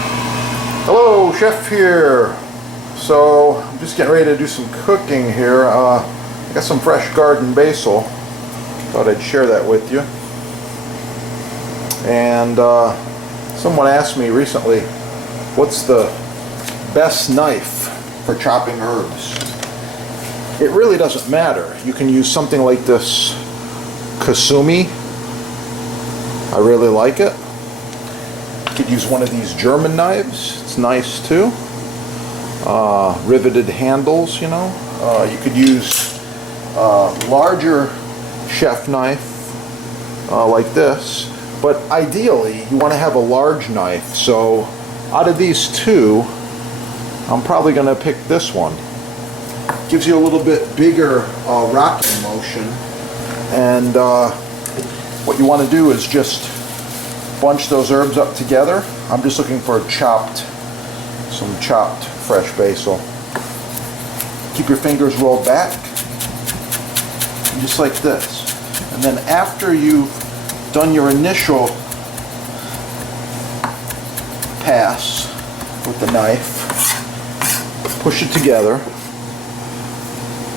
Hello, Chef here. So I'm just getting ready to do some cooking here. I got some fresh garden basil. Thought I'd share that with you. And someone asked me recently, what's the best knife for chopping herbs? It really doesn't matter. You can use something like this Kasumi. I really like it. You could use one of these German knives. It's nice too. Riveted handles, you know. You could use a larger chef knife like this. But ideally, you want to have a large knife. So out of these two, I'm probably going to pick this one. Gives you a little bit bigger rocking motion. And what you want to do is just bunch those herbs up together. I'm just looking for some chopped fresh basil. Keep your fingers rolled back, just like this. And then after you've done your initial pass with the knife, push it together,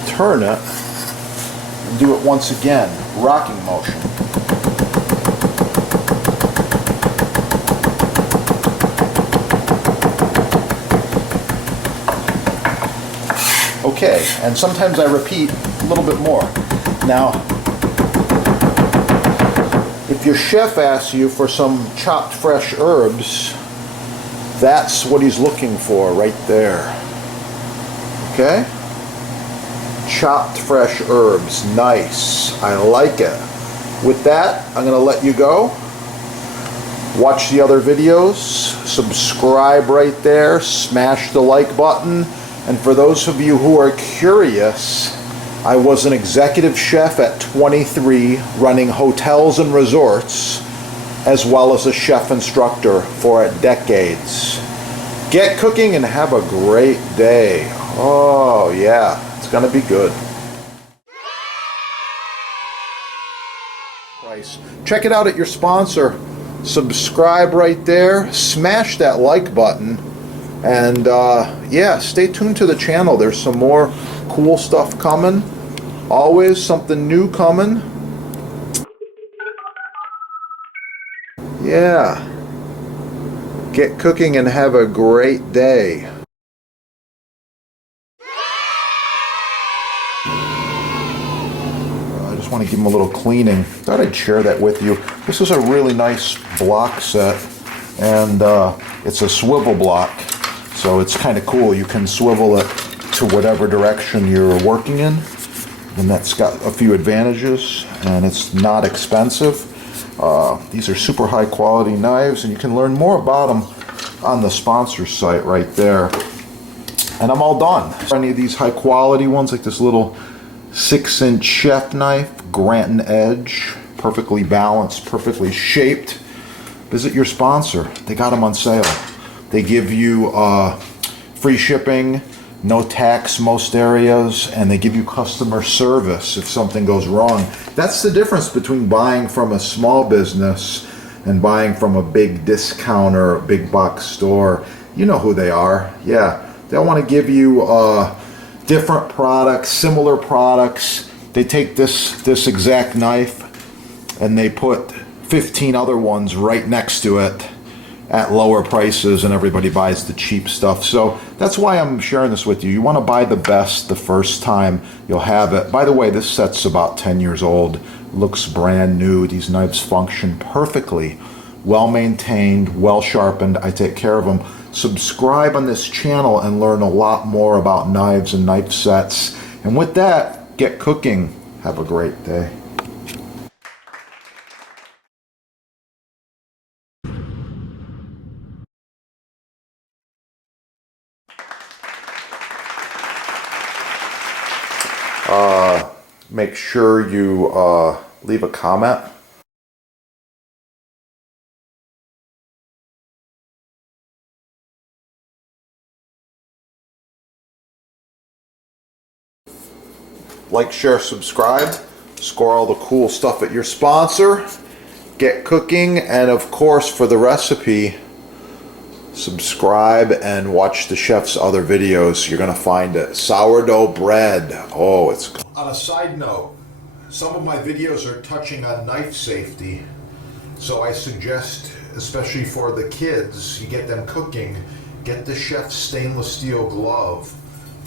turn it, and do it once again, rocking motion. Okay, and sometimes I repeat a little bit more. Now, if your chef asks you for some chopped fresh herbs, that's what he's looking for right there. Okay? Chopped fresh herbs, nice. I like it. With that, I'm going to let you go. Watch the other videos, subscribe right there, smash the like button. And for those of you who are curious, I was an executive chef at 23, running hotels and resorts, as well as a chef instructor for decades. Get cooking and have a great day. Oh yeah, it's gonna be good. Check it out at your sponsor. Subscribe right there, smash that like button. And yeah, stay tuned to the channel. There's some more cool stuff coming. Always something new coming. Yeah. Get cooking and have a great day. I just want to give them a little cleaning. Thought I'd share that with you. This is a really nice block set, and it's a swivel block. So it's kind of cool. You can swivel it to whatever direction you're working in. And that's got a few advantages. And it's not expensive. These are super high quality knives. And you can learn more about them on the sponsor site right there. And I'm all done. Any of these high quality ones, like this little 6-inch chef knife, Granton Edge. Perfectly balanced, perfectly shaped. Visit your sponsor. They got them on sale. They give you free shipping, no tax most areas, and they give you customer service if something goes wrong. That's the difference between buying from a small business and buying from a big discounter, a big box store. You know who they are. Yeah, they'll want to give you different products, similar products. They take this exact knife and they put 15 other ones right next to it at lower prices, and everybody buys the cheap stuff. So that's why I'm sharing this with you. You want to buy the best the first time you'll have it. By the way, this set's about 10 years old. Looks brand new. These knives function perfectly. Well maintained, well sharpened. I take care of them. Subscribe on this channel and learn a lot more about knives and knife sets. And with that, get cooking. Have a great day. Make sure you leave a comment. Like, share, subscribe. Score all the cool stuff at your sponsor. Get cooking, and of course for the recipe, Subscribe and watch the chef's other videos. You're gonna find it. Sourdough bread. Oh, it's good. On a side note, some of my videos are touching on knife safety, so I suggest, especially for the kids, you get them cooking, get the chef's stainless steel glove.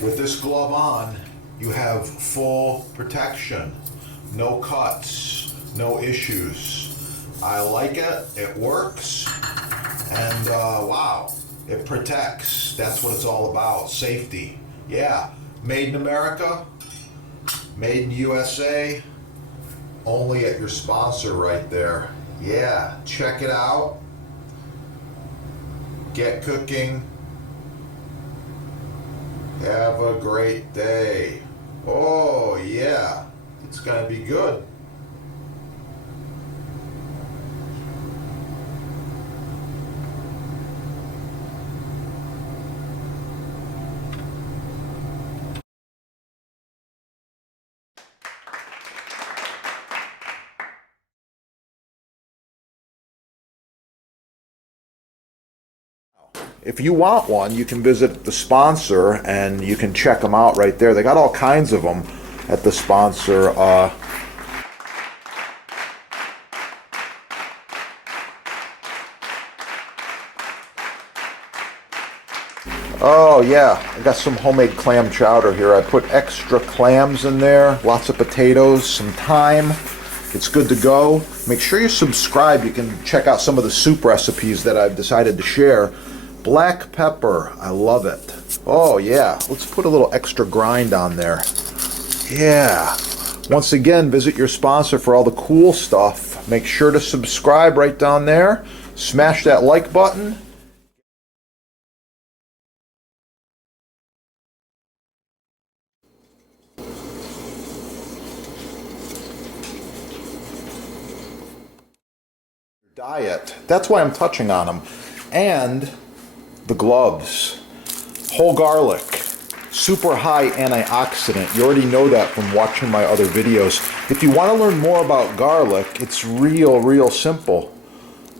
With this glove on, you have full protection, no cuts, no issues. I like it, it works, and wow, it protects. That's what it's all about, safety. Yeah, made in America, made in USA, only at your sponsor right there. Yeah, check it out. Get cooking. Have a great day. Oh yeah, it's gonna be good. If you want one, you can visit the sponsor and you can check them out right there. They got all kinds of them at the sponsor. Oh yeah, I got some homemade clam chowder here. I put extra clams in there, lots of potatoes, some thyme. It's good to go. Make sure you subscribe. You can check out some of the soup recipes that I've decided to share. Black pepper, I love it. Oh yeah, let's put a little extra grind on there. Yeah. Once again, visit your sponsor for all the cool stuff. Make sure to subscribe right down there. Smash that like button. Diet. That's why I'm touching on them. And the gloves. Whole garlic. Super high antioxidant. You already know that from watching my other videos. If you want to learn more about garlic, it's real simple.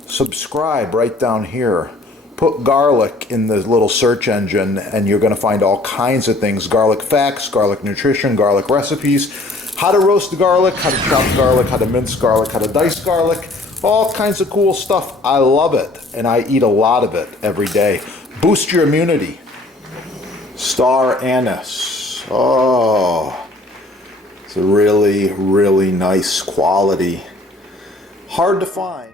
Subscribe right down here. Put garlic in the little search engine and you're going to find all kinds of things. Garlic facts, garlic nutrition, garlic recipes, how to roast garlic, how to chop garlic, how to mince garlic, how to dice garlic. All kinds of cool stuff. I love it, and I eat a lot of it every day. Boost your immunity. Star anise. Oh, it's a really nice quality. Hard to find.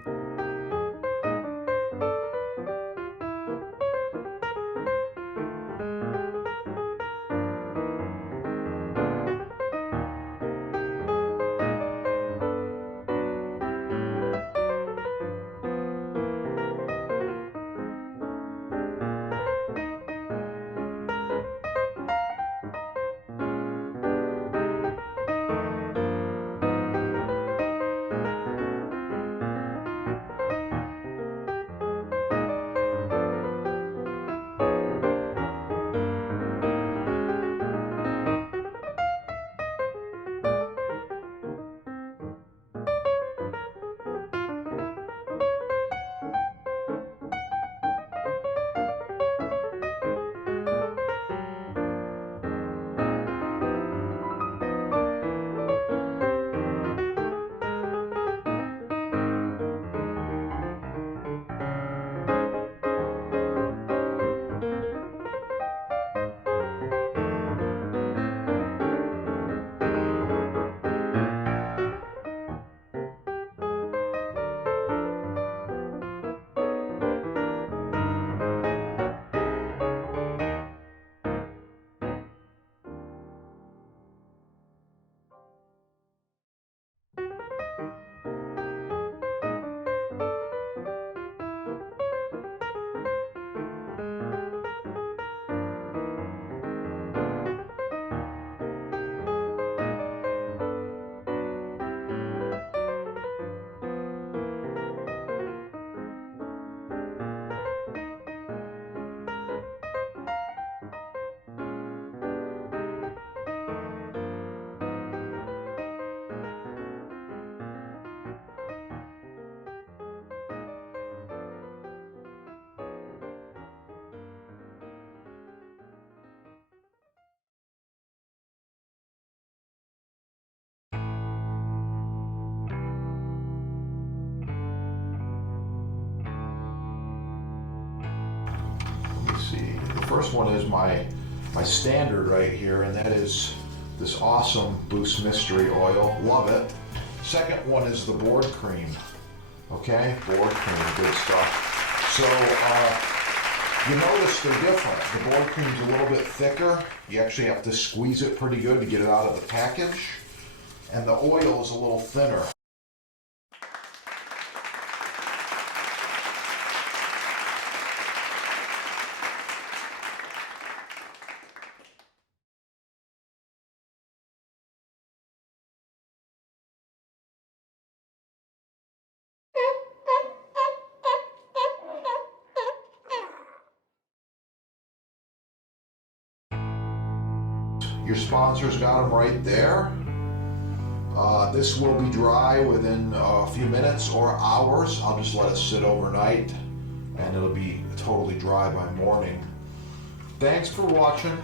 see. The first one is my standard right here, and that is this awesome Boost Mystery Oil. Love it. Second one is the board cream. Okay, board cream, good stuff. So you notice they're different. The board cream's a little bit thicker. You actually have to squeeze it pretty good to get it out of the package. And the oil is a little thinner. Your sponsor's got them right there. This will be dry within a few minutes or hours. I'll just let it sit overnight and it'll be totally dry by morning. Thanks for watching.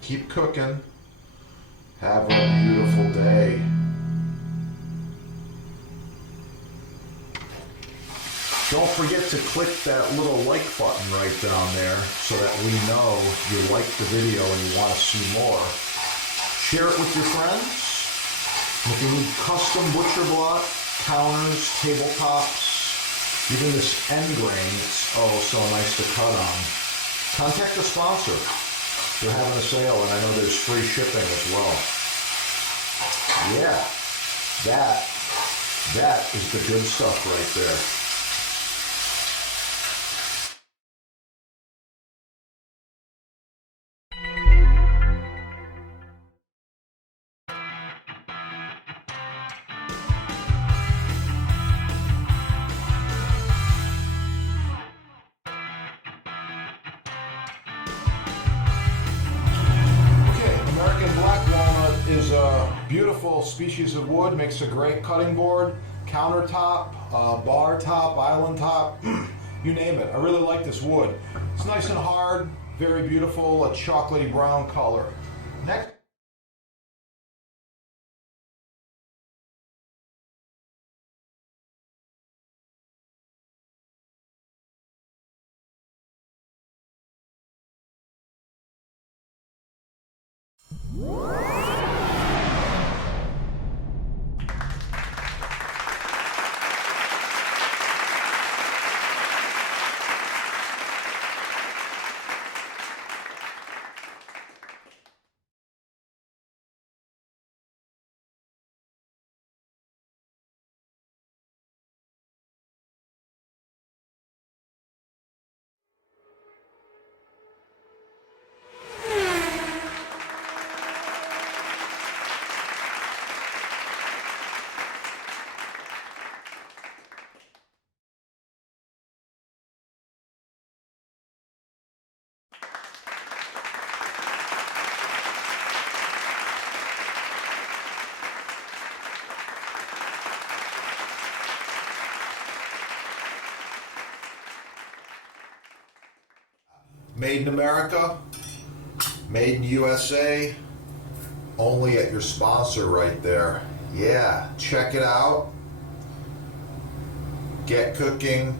Keep cooking. Have a beautiful day. Don't forget to click that little like button right down there so that we know you like the video and you want to see more. Share it with your friends. If you need custom butcher block, counters, tabletops, even this end grain, it's oh so nice to cut on. Contact the sponsor. They're having a sale and I know there's free shipping as well. Yeah, that is the good stuff right there. Is a beautiful species of wood, makes a great cutting board, countertop, bar top, island top, you name it. I really like this wood. It's nice and hard, very beautiful, a chocolatey brown color. Next. Made in America, made in USA, only at your sponsor right there. Yeah, check it out. Get cooking.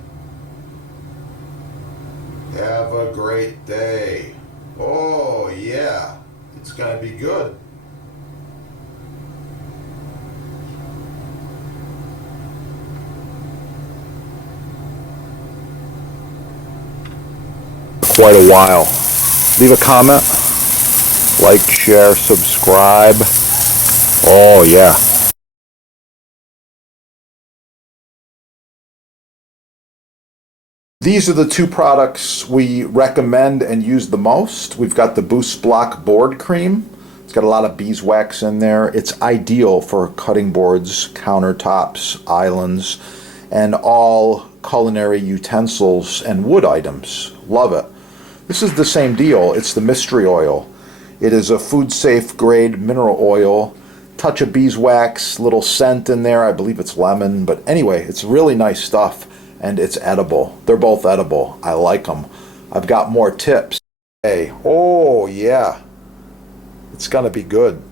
Have a great day. Oh yeah, it's gonna be good. Quite a while. Leave a comment, like, share, subscribe. Oh yeah. These are the two products we recommend and use the most. We've got the Boost Block board cream. It's got a lot of beeswax in there. It's ideal for cutting boards, countertops, islands, and all culinary utensils and wood items. Love it. This is the same deal. It's the mystery oil. It is a food safe grade mineral oil. Touch of beeswax, little scent in there. I believe it's lemon, but anyway, it's really nice stuff and it's edible. They're both edible. I like them. I've got more tips. Hey, oh yeah. It's gonna be good.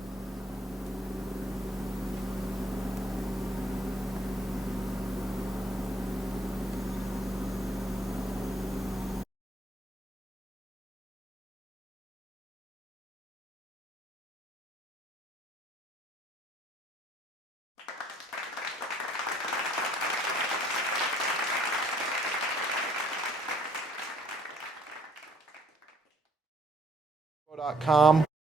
Home.com.